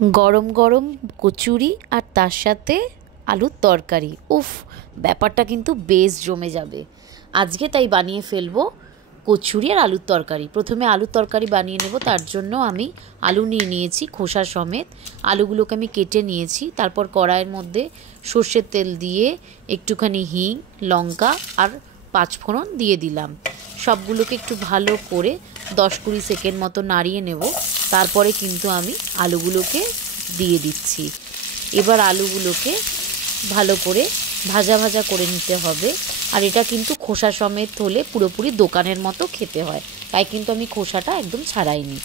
গরম গরম কচুরি আর তার সাথে আলুর তরকারি। উফ, ব্যাপারটা কিন্তু বেশ জমে যাবে। আজকে তাই বানিয়ে ফেলবো কচুরি আর আলুর তরকারি। প্রথমে আলুর তরকারি বানিয়ে নেব। তার জন্য আমি আলু নিয়ে নিয়েছি খোসা সমেত। আলুগুলোকে আমি কেটে নিয়েছি। তারপর কড়াইয়ের মধ্যে সর্ষের তেল দিয়ে একটুখানি হিং, লঙ্কা আর পাঁচফোড়ন দিয়ে দিলাম। সবগুলোকে একটু ভালো করে 10-20 সেকেন্ড মতো নাড়িয়ে নেব। তারপরে কিন্তু আমি আলুগুলোকে দিয়ে দিচ্ছি। এবার আলুগুলোকে ভালো করে ভাজা ভাজা করে নিতে হবে। আর এটা কিন্তু খোসা সমেত হলে পুরোপুরি দোকানের মতো খেতে হয়, তাই কিন্তু আমি খোসাটা একদম ছাড়াইনি।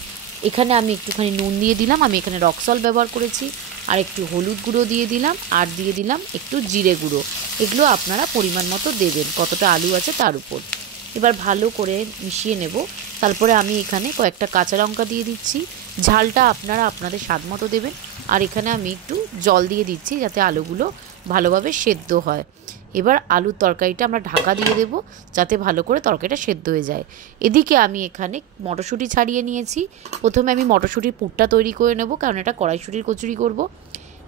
এখানে আমি একটুখানি নুন দিয়ে দিলাম, আমি এখানে রক সল্ট ব্যবহার করেছি। আর একটু হলুদ গুঁড়ো দিয়ে দিলাম, আর দিয়ে দিলাম একটু জিরে গুঁড়ো। এগুলো আপনারা পরিমাণ মতো দেবেন, কতটা আলু আছে তার উপর। এবার ভালো করে মিশিয়ে নেব। তারপরে আমি এখানে কয়েকটা কাঁচা লঙ্কা দিয়ে দিচ্ছি। ঝালটা আপনারা আপনাদের স্বাদ মতো দেবেন। আর এখানে আমি একটু জল দিয়ে দিচ্ছি যাতে আলুগুলো ভালোভাবে সেদ্ধ হয়। এবার আলুর তরকারিটা আমরা ঢাকা দিয়ে দেব যাতে ভালো করে তরকারিটা সেদ্ধ হয়ে যায়। এদিকে আমি এখানে মটরশুঁটি ছাড়িয়ে নিয়েছি। প্রথমে আমি মটরশুঁটির পুরটা তৈরি করে নেব, কারণ এটা কড়াইশুঁটির কচুরি করব।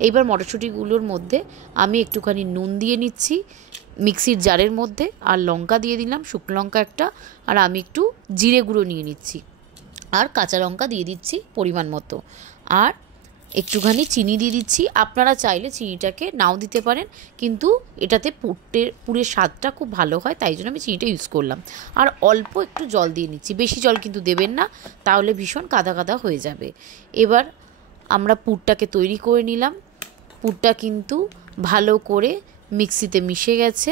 এইবার মটরশুঁটিগুলোর মধ্যে আমি একটুখানি নুন দিয়ে নিচ্ছি মিক্সির জারের মধ্যে, আর লঙ্কা দিয়ে দিলাম, শুকনো লঙ্কা একটা, আর আমি একটু জিরে গুঁড়ো নিয়ে নিচ্ছি, আর কাঁচা লঙ্কা দিয়ে দিচ্ছি পরিমাণ মতো, আর একটুখানি চিনি দিয়ে দিচ্ছি। আপনারা চাইলে চিনিটাকে নাও দিতে পারেন, কিন্তু এটাতে পুরের স্বাদটা খুব ভালো হয়, তাই জন্য আমি চিনিটা ইউজ করলাম। আর অল্প একটু জল দিয়ে নিচ্ছি, বেশি জল কিন্তু দেবেন না, তাহলে ভীষণ কাদা কাদা হয়ে যাবে। এবার আমরা পুরটাকে তৈরি করে নিলাম। পুরটা কিন্তু ভালো করে মিক্সিতে মিশে গেছে।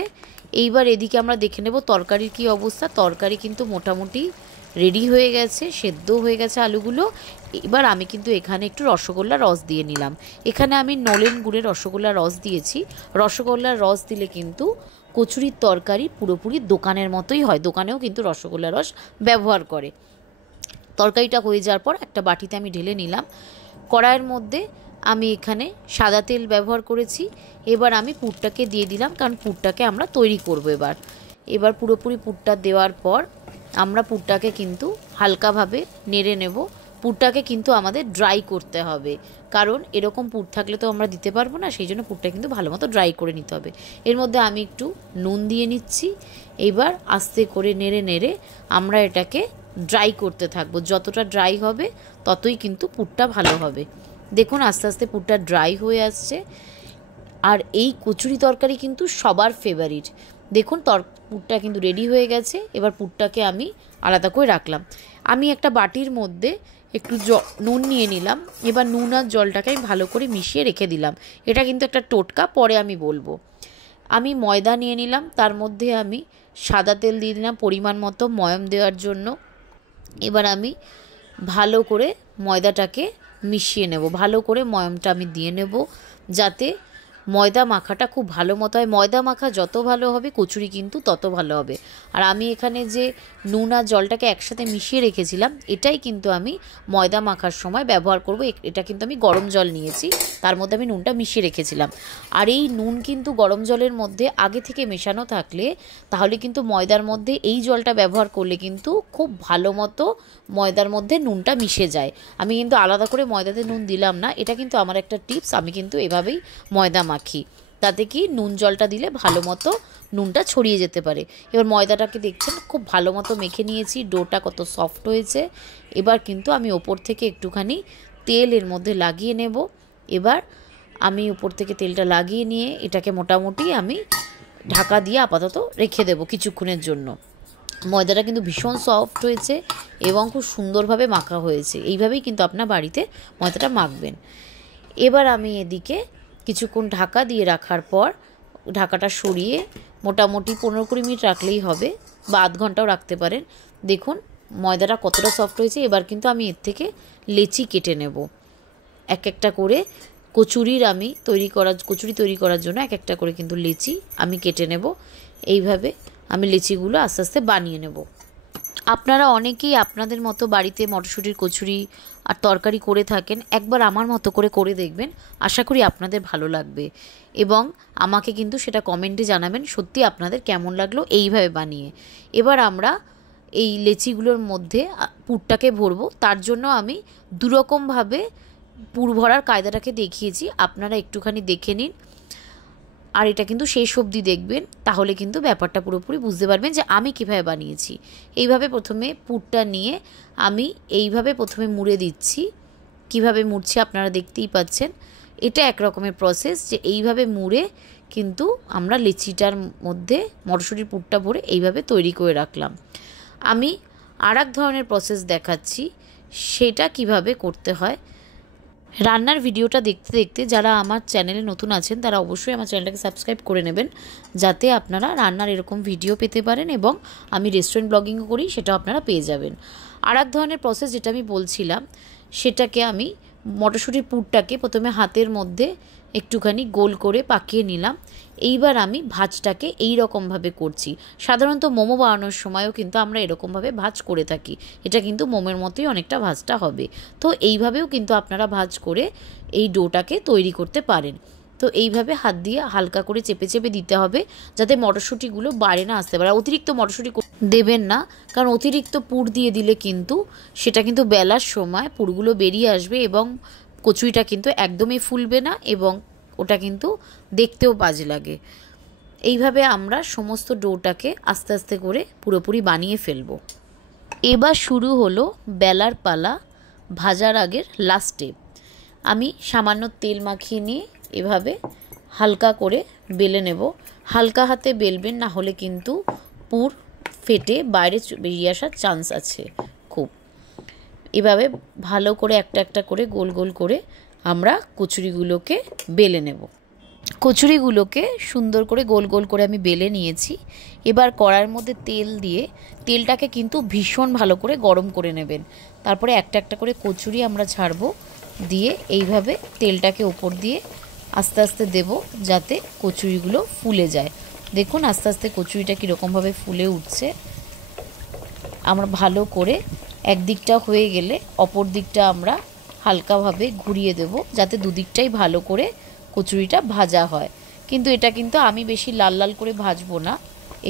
এইবার এদিকে আমরা দেখে নেব তরকারির কী অবস্থা। তরকারি কিন্তু মোটামুটি রেডি হয়ে গেছে, সেদ্ধ হয়ে গেছে আলুগুলো। এবার আমি কিন্তু এখানে একটু রসগোল্লার রস দিয়ে নিলাম। এখানে আমি নলেন গুড়ের রসগোল্লার রস দিয়েছি। রসগোল্লার রস দিলে কিন্তু কচুরির তরকারি পুরোপুরি দোকানের মতোই হয়, দোকানেও কিন্তু রসগোল্লার রস ব্যবহার করে। তরকারিটা হয়ে যাওয়ার পর একটা বাটিতে আমি ঢেলে নিলাম। কড়াইয়ের মধ্যে আমি এখানে সাদা তেল ব্যবহার করেছি। এবার আমি পুরটাকে দিয়ে দিলাম, কারণ পুরটাকে আমরা তৈরি করব। এবার পুরোপুরি পুরটা দেওয়ার পর আমরা পুরটাকে কিন্তু হালকাভাবে নেড়ে নেব। পুরটাকে কিন্তু আমাদের ড্রাই করতে হবে, কারণ এরকম পুর থাকলে তো আমরা দিতে পারবো না, সেই জন্য পুরটা কিন্তু ভালো মতো ড্রাই করে নিতে হবে। এর মধ্যে আমি একটু নুন দিয়ে নিচ্ছি। এবার আস্তে করে নেড়ে নেড়ে আমরা এটাকে ড্রাই করতে থাকবো। যতটা ড্রাই হবে ততই কিন্তু পুরটা ভালো হবে। দেখুন আস্তে আস্তে পুরটা ড্রাই হয়ে আসছে। আর এই কচুরি তরকারি কিন্তু সবার ফেভারিট। দেখুন পুরটা কিন্তু রেডি হয়ে গেছে। এবার পুরটাকে আমি আলাদা করে রাখলাম। আমি একটা বাটির মধ্যে একটু নুন নিয়ে নিলাম। এবার নুন আর জলটাকে আমি ভালো করে মিশিয়ে রেখে দিলাম। এটা কিন্তু একটা টোটকা, পরে আমি বলবো। আমি ময়দা নিয়ে নিলাম, তার মধ্যে আমি সাদা তেল দিয়ে দিলাম পরিমাণ মতো ময়াম দেওয়ার জন্য। এবার আমি ভালো করে ময়দাটাকে মিশিয়ে নেব। ভালো করে ময়ামটা আমি দিয়ে নেব, যাতে ময়দা মাখাটা খুব ভালো মতো হয়। ময়দা মাখা যত ভালো হবে কচুরি কিন্তু তত ভালো হবে। আর আমি এখানে যে নুন আর জলটাকে একসাথে মিশিয়ে রেখেছিলাম, এটাই কিন্তু আমি ময়দা মাখার সময় ব্যবহার করব। এটা কিন্তু আমি গরম জল নিয়েছি, তার মধ্যে আমি নুনটা মিশিয়ে রেখেছিলাম। আর এই নুন কিন্তু গরম জলের মধ্যে আগে থেকে মেশানো থাকলে, তাহলে কিন্তু ময়দার মধ্যে এই জলটা ব্যবহার করলে কিন্তু খুব ভালো মতো ময়দার মধ্যে নুনটা মিশে যায়। আমি কিন্তু আলাদা করে ময়দাতে নুন দিলাম না, এটা কিন্তু আমার একটা টিপস। আমি কিন্তু এভাবেই ময়দা মাখি, তাতে কি নুন জলটা দিলে ভালো মতো নুনটা ছড়িয়ে যেতে পারে। এবার ময়দাটাকে দেখছেন খুব ভালো মতো মেখে নিয়েছি, ডোটা কত সফট হয়েছে। এবার কিন্তু আমি ওপর থেকে একটুখানি তেল এর মধ্যে লাগিয়ে নেব। এবার আমি উপর থেকে তেলটা লাগিয়ে নিয়ে এটাকে মোটামুটি আমি ঢাকা দিয়ে আপাতত রেখে দেব কিছুক্ষণের জন্য। ময়দাটা কিন্তু ভীষণ সফট হয়েছে এবং খুব সুন্দরভাবে মাখা হয়েছে। এইভাবেই কিন্তু আপনার বাড়িতে ময়দাটা মাখবেন। এবার আমি এদিকে কিছুক্ষণ ঢাকা দিয়ে রাখার পর ঢাকাটা সরিয়ে মোটামুটি 15-20 মিনিট রাখলেই হবে, বা আধ ঘন্টাও রাখতে পারেন। দেখুন ময়দাটা কতটা সফট হয়েছে। এবার কিন্তু আমি এর থেকে লেচি কেটে নেব। এক একটা করে কচুরি তৈরি করার জন্য এক একটা করে কিন্তু লেচি আমি কেটে নেব। এইভাবে আমি লেচিগুলো আস্তে আস্তে বানিয়ে নেব। আপনারা অনেকেই আপনাদের মতো বাড়িতে মটরশুঁটির কচুরি আর তরকারি করে থাকেন। একবার আমার মতো করে দেখবেন, আশা করি আপনাদের ভালো লাগবে। এবং আমাকে কিন্তু সেটা কমেন্টে জানাবেন সত্যি আপনাদের কেমন লাগলো এইভাবে বানিয়ে। এবার আমরা এই লেচিগুলোর মধ্যে পুরটাকে ভরবো। তার জন্য আমি দুরকমভাবে পুর ভরার কায়দাটাকে দেখিয়েছি, আপনারা একটুখানি দেখে নিন। আর এটা কিন্তু শেষ অবধি দেখবেন, তাহলে কিন্তু ব্যাপারটা পুরোপুরি বুঝতে পারবেন যে আমি কীভাবে বানিয়েছি। এইভাবে প্রথমে পুরটা নিয়ে আমি এইভাবে প্রথমে মুড়ে দিচ্ছি। কিভাবে মুড়ছি আপনারা দেখতেই পাচ্ছেন। এটা এক রকমের প্রসেস, যে এইভাবে মুড়ে কিন্তু আমরা লেচিটার মধ্যে মটরশুঁটির পুরটা ভরে এইভাবে তৈরি করে রাখলাম। আমি আর এক ধরনের প্রসেস দেখাচ্ছি, সেটা কিভাবে করতে হয়। রান্নার ভিডিওটা দেখতে দেখতে যারা আমার চ্যানেলে নতুন আছেন তারা অবশ্যই আমার চ্যানেলটাকে সাবস্ক্রাইব করে নেবেন, যাতে আপনারা রান্নার এরকম ভিডিও পেতে পারেন, এবং আমি রেস্টুরেন্ট ব্লগিংও করি, সেটাও আপনারা পেয়ে যাবেন। আর এক ধরনের প্রসেস যেটা আমি বলছিলাম, সেটাকে আমি মটরশুঁটির পুরটাকে প্রথমে হাতের মধ্যে একটুখানি গোল করে পাকিয়ে নিলাম। এইবার আমি ভাজটাকে এই রকমভাবে করছি। সাধারণত মোমো বানানোর সময়ও কিন্তু আমরা এরকমভাবে ভাজ করে থাকি। এটা কিন্তু মোমের মতোই অনেকটা ভাজটা হবে। তো এইভাবেও কিন্তু আপনারা ভাজ করে এই ডোটাকে তৈরি করতে পারেন। তো এইভাবে হাত দিয়ে হালকা করে চেপে চেপে দিতে হবে, যাতে মটরশুঁটিগুলো বাইরে না আসতে পারে। অতিরিক্ত মটরশুঁটি দেবেন না, কারণ অতিরিক্ত পুর দিয়ে দিলে কিন্তু সেটা কিন্তু বেলার সময় পুরগুলো বেরিয়ে আসবে, এবং কচুরিটা কিন্তু একদমই ফুলবে না, এবং ওটা কিন্তু দেখতেও বাজে লাগে। এইভাবে আমরা সমস্ত ডোটাকে আস্তে আস্তে করে পুরোপুরি বানিয়ে ফেলবো। এবার শুরু হলো বেলার পালা, ভাজার আগের লাস্ট স্টেপ। আমি সামান্য তেল মাখিয়ে নিয়ে এভাবে হালকা করে বেলে নেব। হালকা হাতে বেলবেন, না হলে কিন্তু পুর ফেটে বাইরে বেরিয়ে আসার চান্স আছে খুব। এভাবে ভালো করে একটা একটা করে গোল গোল করে আমরা কচুরিগুলোকে বেলে নেব। কচুরিগুলোকে সুন্দর করে গোল গোল করে আমি বেলে নিয়েছি। এবার কড়াইয়ের মধ্যে তেল দিয়ে, তেলটাকে কিন্তু ভীষণ ভালো করে গরম করে নেবেন। তারপরে একটা একটা করে কচুরি আমরা ছাড়বো, দিয়ে এইভাবে তেলটাকে ওপর দিয়ে আস্তে আস্তে দেব, যাতে কচুরিগুলো ফুলে যায়। দেখুন আস্তে আস্তে কচুরিটা কীরকমভাবে ফুলে উঠছে। আমরা ভালো করে একদিকটা হয়ে গেলে অপর দিকটা আমরা হালকাভাবে ঘুরিয়ে দেব, যাতে দুদিকটাই ভালো করে কচুরিটা ভাজা হয়। কিন্তু এটা কিন্তু আমি বেশি লাল লাল করে ভাজবো না,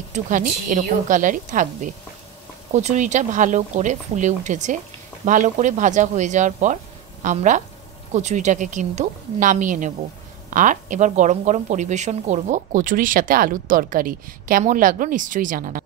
একটুখানি এরকম কালারই থাকবে। কচুরিটা ভালো করে ফুলে উঠেছে। ভালো করে ভাজা হয়ে যাওয়ার পর আমরা কচুরিটাকে কিন্তু নামিয়ে নেব। আর এবার গরম গরম পরিবেশন করব কচুরির সাথে আলুর তরকারি। কেমন লাগলো নিশ্চয়ই জানাবেন।